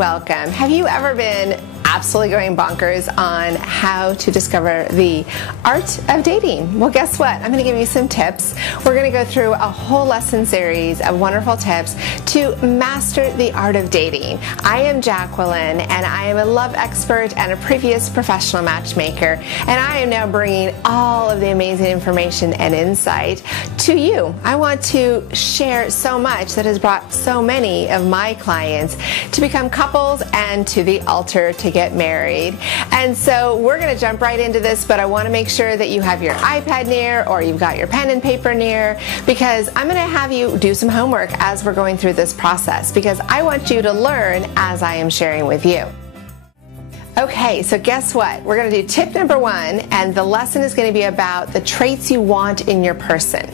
welcome. Have you ever been absolutely going bonkers on how to discover the art of dating? Well, guess what? I'm going to give you some tips. We're going to go through a whole lesson series of wonderful tips to master the art of dating. I am Jacqueline, and I am a love expert and a previous professional matchmaker, and I am now bringing all of the amazing information and insight to you. I want to share so much that has brought so many of my clients to become couples and to the altar to get married. And so we're going to jump right into this, but I want to make sure that you have your iPad near or you've got your pen and paper near, because I'm going to have you do some homework as we're going through this process, because I want you to learn as I am sharing with you. Okay, so guess what? We're going to do tip number 1, and the lesson is going to be about the traits you want in your person.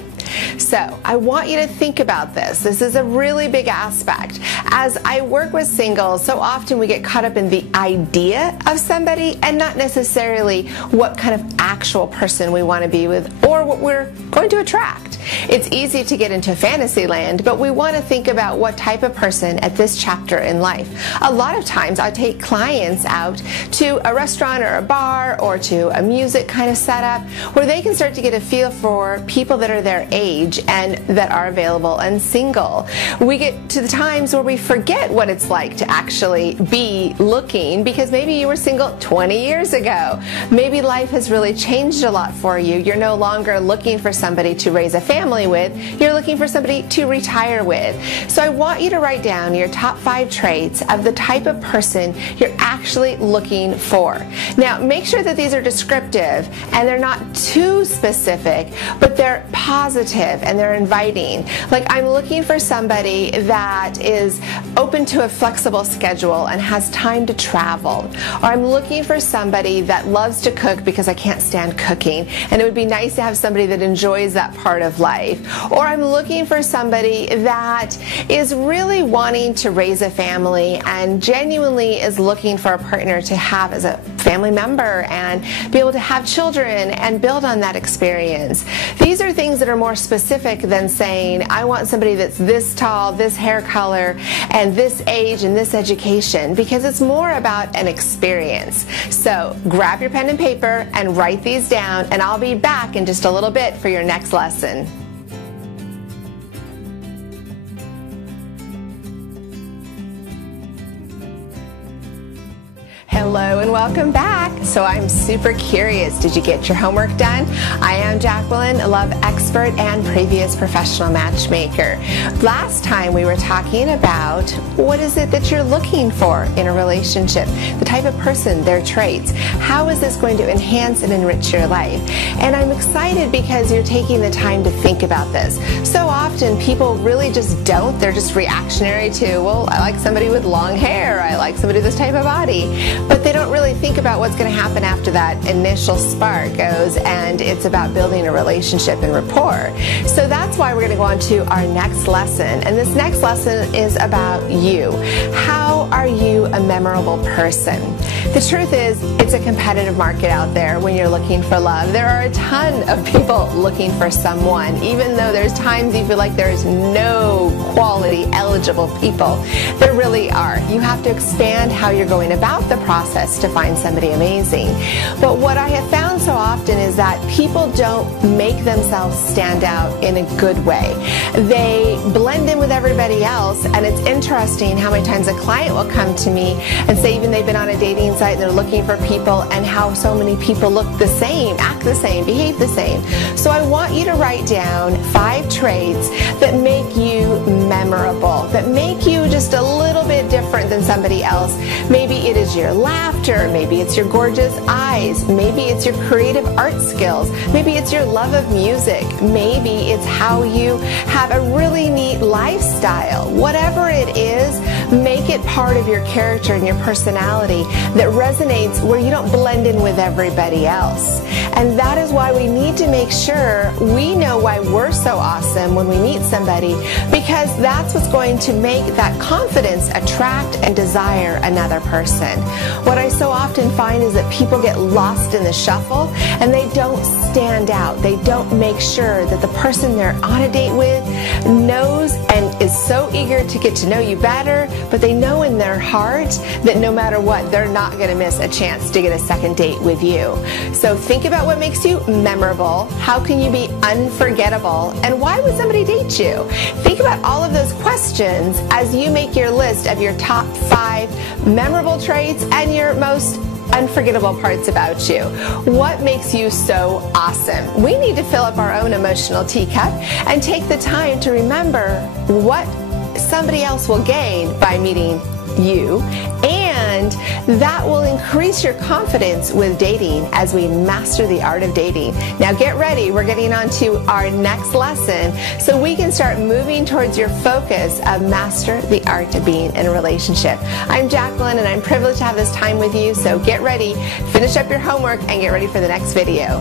So I want you to think about this. This is a really big aspect. As I work with singles, so often we get caught up in the idea of somebody and not necessarily what kind of actual person we want to be with or what we're going to attract. It's easy to get into fantasy land, but we want to think about what type of person at this chapter in life. A lot of times I take clients out to a restaurant or a bar or to a music kind of setup where they can start to get a feel for people that are their age and that are available and single. We get to the times where we forget what it's like to actually be looking, because maybe you were single 20 years ago. Maybe life has really changed a lot for you. You're no longer looking for somebody to raise a family with. You're looking for somebody to retire with. So I want you to write down your top 5 traits of the type of person you're actually looking for. Now, make sure that these are descriptive and they're not too specific, but they're positive and they're inviting. Like, I'm looking for somebody that is open to a flexible schedule and has time to travel. Or I'm looking for somebody that loves to cook because I can't stand cooking, and it would be nice to have somebody that enjoys that part of life. Or I'm looking for somebody that is really wanting to raise a family and genuinely is looking for a partner to have as a family member and be able to have children and build on that experience. These are things that are more specific than saying, I want somebody that's this tall, this hair color, and this age and this education, because it's more about an experience. So grab your pen and paper and write these down, and I'll be back in just a little bit for your next lesson. Hello and welcome back. So I'm super curious, did you get your homework done? I am Jacqueline, a love expert and previous professional matchmaker. Last time we were talking about what is it that you're looking for in a relationship, the type of person, their traits. How is this going to enhance and enrich your life? And I'm excited because you're taking the time to think about this. So often people really just don't. They're just reactionary to, well, I like somebody with long hair, I like somebody with this type of body. But they don't really think about what's going to happen after that initial spark goes, and it's about building a relationship and rapport. So that's why we're going to go on to our next lesson. And this next lesson is about you. How are you a memorable person? The truth is, it's a competitive market out there when you're looking for love. There are a ton of people looking for someone, even though there's times you feel like there's no quality eligible people. There really are. You have to expand how you're going about the process to find somebody amazing. But what I have found so often is that people don't make themselves stand out in a good way. They blend in with everybody else, and it's interesting how many times a client will come to me and say, even they've been on a dating site and they're looking for people, and how so many people look the same, act the same, behave the same. So I want you to write down 5 traits that make you memorable, that make you just a little bit different than somebody else. Maybe it is your laughter, maybe it's your gorgeous eyes, maybe it's your creative art skills, maybe it's your love of music, maybe it's how you have a really neat lifestyle. Whatever it is, make it part of your character and your personality that resonates where you don't blend in with everybody else. And that is why we need to make sure we know why we're so awesome when we meet somebody, because that's what's going to make that confidence attract and desire another person. What I so often find is that people get lost in the shuffle and they don't stand out. They don't make sure that the person they're on a date with knows and is so eager to get to know you better but they know in their heart that no matter what, they're not going to miss a chance to get a second date with you. So think about what makes you memorable. How can you be unforgettable? And why would somebody date you? Think about all of those questions as you make your list of your top 5 memorable traits and your most unforgettable parts about you. What makes you so awesome? We need to fill up our own emotional teacup and take the time to remember what somebody else will gain by meeting you, and that will increase your confidence with dating as we master the art of dating. Now get ready, we're getting on to our next lesson so we can start moving towards your focus of master the art of being in a relationship. I'm Jacqueline and I'm privileged to have this time with you, so get ready, finish up your homework, and get ready for the next video.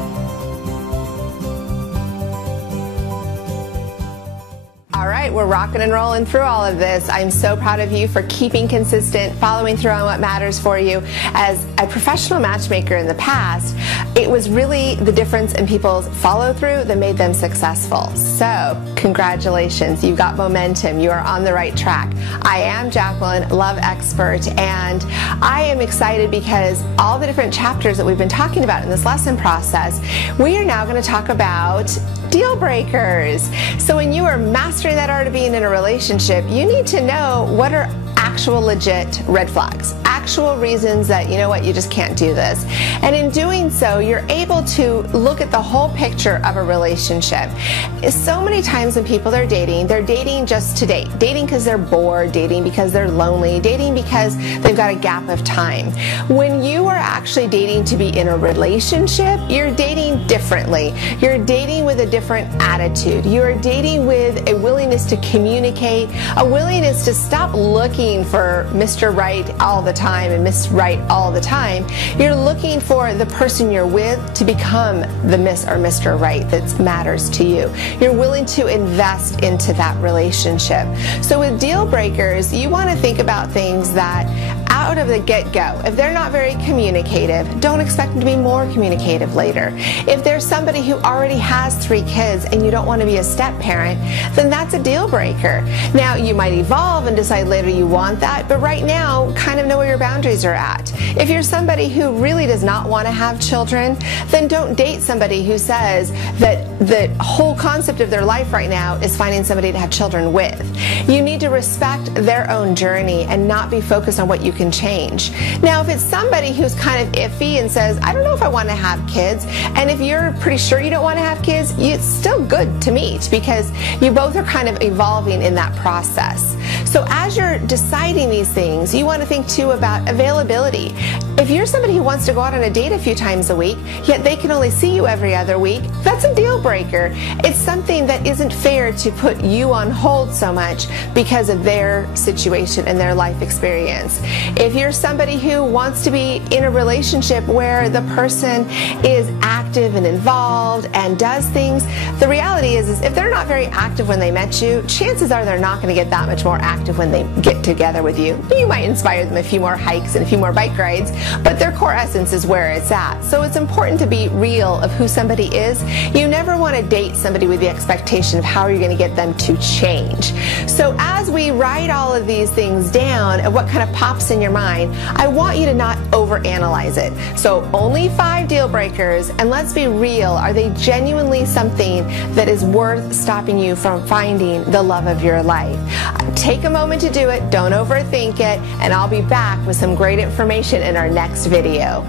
All right, we're rocking and rolling through all of this. I'm so proud of you for keeping consistent, following through on what matters for you. As a professional matchmaker in the past, it was really the difference in people's follow through that made them successful. So, congratulations, you've got momentum, you are on the right track. I am Jacqueline, love expert, and I am excited because all the different chapters that we've been talking about in this lesson process, we are now going to talk about deal breakers. So when you are mastering that art of being in a relationship, you need to know what are actual legit red flags, actual reasons that, you know what, you just can't do this. And in doing so, you're able to look at the whole picture of a relationship. So many times when people are dating, they're dating just to date. Dating because they're bored, dating because they're lonely, dating because they've got a gap of time. When you are actually dating to be in a relationship, you're dating differently. You're dating with a different attitude. You're dating with a willingness to communicate, a willingness to stop looking for Mr. Right all the time and Miss Right all the time. You're looking for the person you're with to become the Miss or Mr. Right that matters to you. You're willing to invest into that relationship. So with deal breakers, you want to think about things that out of the get-go, if they're not very communicative, don't expect them to be more communicative later. If there's somebody who already has 3 kids and you don't want to be a step parent, then that's a deal breaker. Now, you might evolve and decide later you want that, but right now, kind of know where your boundaries are at. If you're somebody who really does not want to have children, then don't date somebody who says that the whole concept of their life right now is finding somebody to have children with. You need to respect their own journey and not be focused on what you can change. Now, if it's somebody who's kind of iffy and says, I don't know if I want to have kids, and if you're pretty sure you don't want to have kids, it's still good to meet because you both are kind of evolving in that process. So as you're deciding these things, you want to think too about availability. If you're somebody who wants to go out on a date a few times a week, yet they can only see you every other week, that's a deal breaker. It's something that isn't fair to put you on hold so much because of their situation and their life experience. If you're somebody who wants to be in a relationship where the person is active and involved and does things, the reality is if they're not very active when they met you, chances are they're not going to get that much more active when they get together with you. You might inspire them a few more hikes and a few more bike rides, but their core essence is where it's at. So it's important to be real of who somebody is. You never want to date somebody with the expectation of how you're going to get them to change. So as we write all of these things down of what kind of pops in your mind, I want you to not overanalyze it. So only 5 deal breakers, and let's be real, are they genuinely something that is worth stopping you from finding the love of your life? Take a moment to do it, don't overthink it, and I'll be back with some great information in our next video.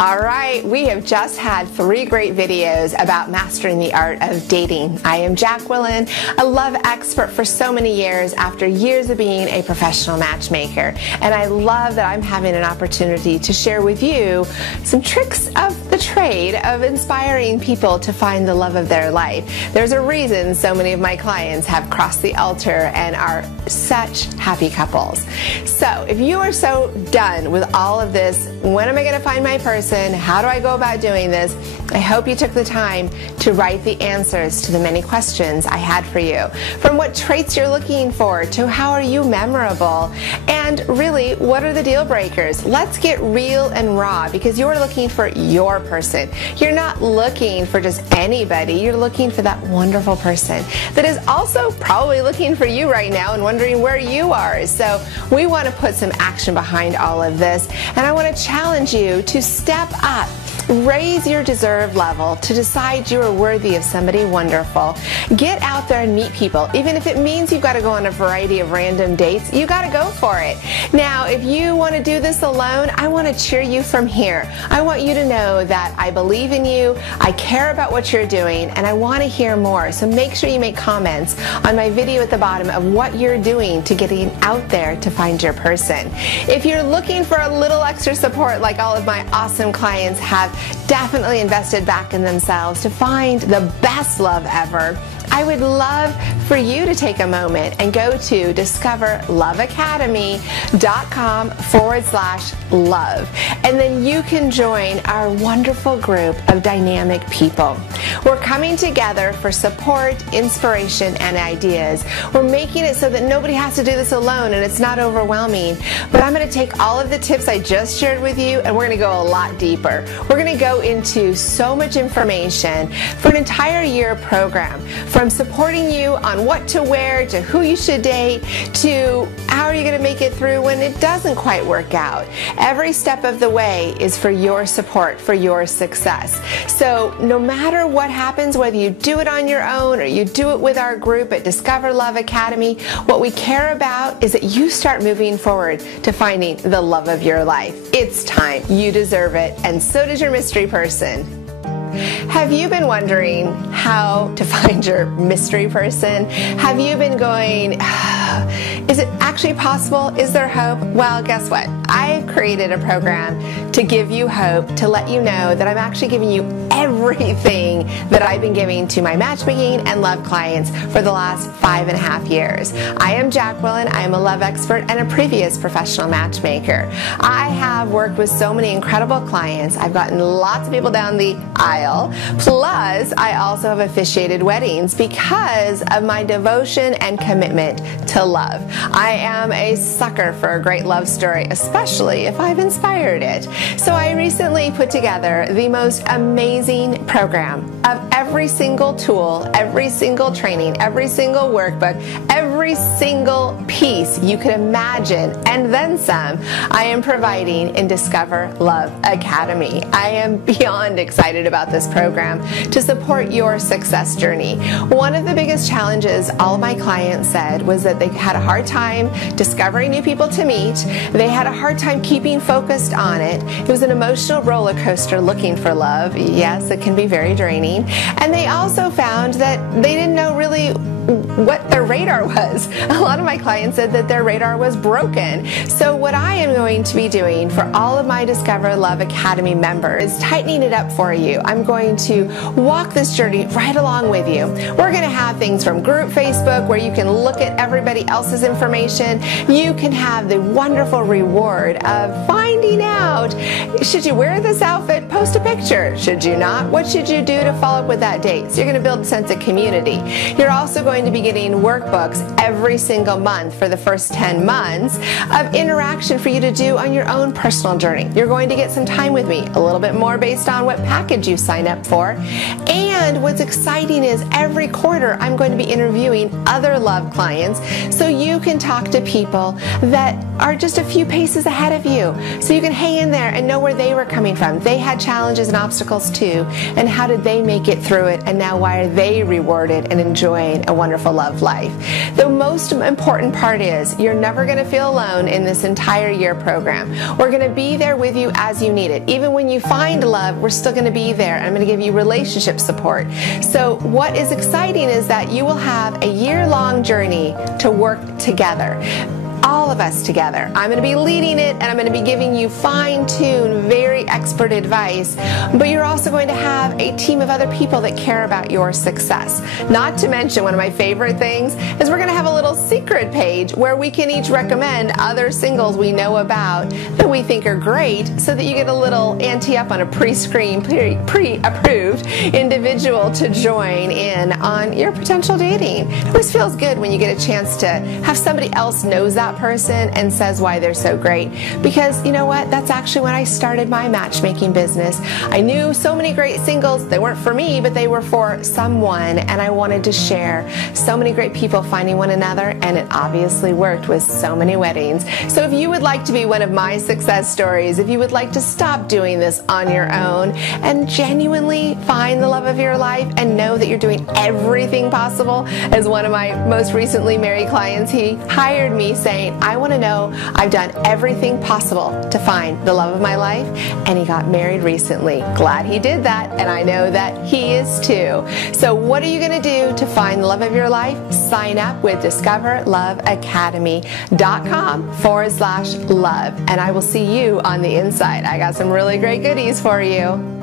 All right, we have just had 3 great videos about mastering the art of dating. I am Jacqueline, a love expert for so many years after years of being a professional matchmaker. And I love that I'm having an opportunity to share with you some tricks of the trade of inspiring people to find the love of their life. There's a reason so many of my clients have crossed the altar and are such happy couples. So if you are so done with all of this, when am I going to find my person? How do I go about doing this? I hope you took the time to write the answers to the many questions I had for you. From what traits you're looking for to how are you memorable, and really what are the deal breakers? Let's get real and raw because you're looking for your person. You're not looking for just anybody. You're looking for that wonderful person that is also probably looking for you right now and wondering where you are. So we want to put some action behind all of this, and I want to challenge you to step up. Raise your deserve level to decide you are worthy of somebody wonderful. Get out there and meet people. Even if it means you've got to go on a variety of random dates, you got to go for it. Now, if you want to do this alone, I want to cheer you from here. I want you to know that I believe in you, I care about what you're doing, and I want to hear more. So make sure you make comments on my video at the bottom of what you're doing to getting out there to find your person. If you're looking for a little extra support like all of my awesome clients have definitely invested back in themselves to find the best love ever, I would love for you to take a moment and go to discoverloveacademy.com/love, and then you can join our wonderful group of dynamic people. We're coming together for support, inspiration, and ideas. We're making it so that nobody has to do this alone and it's not overwhelming. But I'm going to take all of the tips I just shared with you and we're going to go a lot deeper. We're going to go into so much information for an entire year program, from supporting you on what to wear, to who you should date, to how are you going to make it through when it doesn't quite work out. Every step of the way is for your support, for your success. So no matter what happens, whether you do it on your own or you do it with our group at Discover Love Academy, what we care about is that you start moving forward to finding the love of your life. It's time. You deserve it, and so does your mystery person. Have you been wondering how to find your mystery person? Have you been going, is it actually possible? Is there hope? Well, guess what? I've created a program to give you hope, to let you know that I'm actually giving you everything that I've been giving to my matchmaking and love clients for the last 5.5 years. I am Jacqueline. I am a love expert and a previous professional matchmaker. I have worked with so many incredible clients. I've gotten lots of people down the aisle. Plus, I also have officiated weddings because of my devotion and commitment to love. I am a sucker for a great love story, especially if I've inspired it. So I recently put together the most amazing program of every single tool, every single training, every single workbook, every single piece you could imagine, and then some, I am providing in Discover Love Academy. I am beyond excited about this program to support your success journey. One of the biggest challenges all of my clients said was that they had a hard time discovering new people to meet. They had a hard time keeping focused on it. It was an emotional roller coaster looking for love. Yes, it can be very draining. And they also found that they didn't know really what their radar was. A lot of my clients said that their radar was broken. So what I am going to be doing for all of my Discover Love Academy members is tightening it up for you. I'm going to walk this journey right along with you. We're going to have things from group Facebook where you can look at everybody else's information. You can have the wonderful reward of finding out, should you wear this outfit? Post a picture. Should you not? What should you do to follow up with that date? So you're going to build a sense of community. You're also going to be getting workbooks every single month for the first 10 months of interaction for you to do on your own personal journey. You're going to get some time with me, a little bit more based on what package you sign up for. And what's exciting is every quarter I'm going to be interviewing other love clients so you can talk to people that are just a few paces ahead of you. So you can hang in there and know where they were coming from. They had challenges and obstacles too, and how did they make it through it, and now why are they rewarded and enjoying a wonderful love life. The most important part is you're never going to feel alone in this entire year program. We're going to be there with you as you need it. Even when you find love, we're still going to be there. I'm going to give you relationship support. So what is exciting is that you will have a year-long journey to work together. All of us together. I'm going to be leading it, and I'm going to be giving you fine-tuned, very expert advice, but you're also going to have a team of other people that care about your success. Not to mention, one of my favorite things is we're going to have a little secret page where we can each recommend other singles we know about that we think are great, so that you get a little ante up on a pre-screened, pre-approved individual to join in on your potential dating. It always feels good when you get a chance to have somebody else knows that that person and says why they're so great. Because you know what? That's actually when I started my matchmaking business. I knew so many great singles. They weren't for me, but they were for someone, and I wanted to share so many great people finding one another, and it obviously worked with so many weddings. So if you would like to be one of my success stories, if you would like to stop doing this on your own and genuinely find the love of your life and know that you're doing everything possible, as one of my most recently married clients, he hired me saying, I want to know I've done everything possible to find the love of my life, and he got married recently. Glad he did that, and I know that he is too. So what are you going to do to find the love of your life? Sign up with discoverloveacademy.com/love, and I will see you on the inside. I got some really great goodies for you.